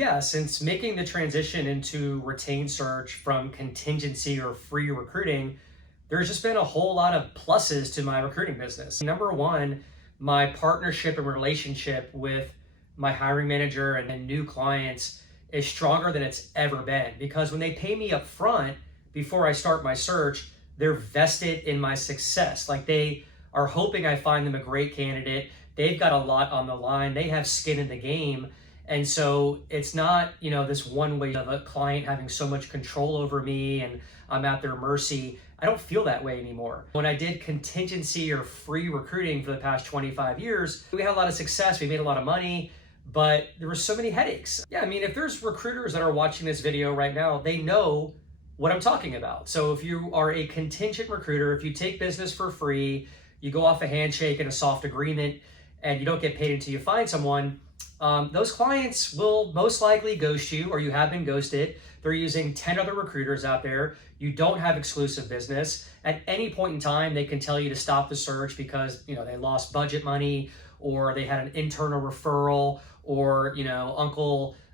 Yeah, since making the transition into retained search from contingency or free recruiting, there's just been a whole lot of pluses to my recruiting business. Number one, my partnership and relationship with my hiring manager and new clients is stronger than it's ever been, because when they pay me up front before I start my search, they're vested in my success. Like, they are hoping I find them a great candidate. They've got a lot on the line. They have skin in the game. And so it's not, this one way of a client having so much control over me and I'm at their mercy. I don't feel that way anymore. When I did contingency or free recruiting for the past 25 years, we had a lot of success. We made a lot of money, but there were so many headaches. Yeah, I mean, if there's recruiters that are watching this video right now, they know what I'm talking about. So if you are a contingent recruiter, if you take business for free, you go off a handshake and a soft agreement, and you don't get paid until you find someone, those clients will most likely ghost you, or you have been ghosted. They're using 10 other recruiters out there. You don't have exclusive business. At any point in time, they can tell you to stop the search because they lost budget money, or they had an internal referral, or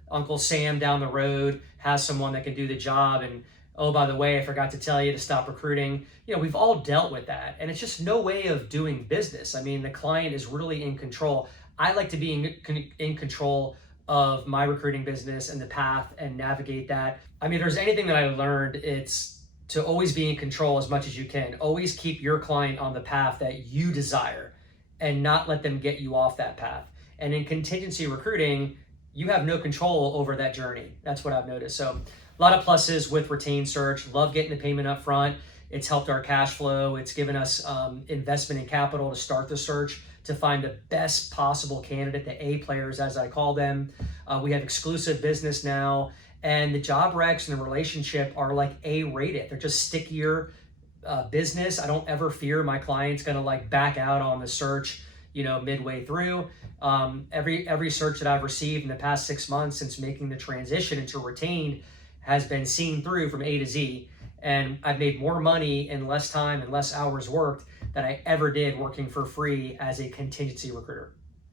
Uncle Sam down the road has someone that can do the job, and oh, by the way, I forgot to tell you to stop recruiting. We've all dealt with that, and it's just no way of doing business. I mean, the client is really in control. I like to be in control of my recruiting business and the path and navigate that. I mean, if there's anything that I learned, it's to always be in control as much as you can. Always keep your client on the path that you desire and not let them get you off that path. And in contingency recruiting, you have no control over that journey. That's what I've noticed. So a lot of pluses with retained search. Love getting the payment up front. It's helped our cash flow. It's given us investment in capital to start the search, to find the best possible candidate, the A players, as I call them. We have exclusive business now, and the job recs and the relationship are like A-rated. They're just stickier business. I don't ever fear my client's gonna back out on the search, midway through. Every search that I've received in the past 6 months since making the transition into retained has been seen through from A to Z. And I've made more money in less time and less hours worked than I ever did working for free as a contingency recruiter.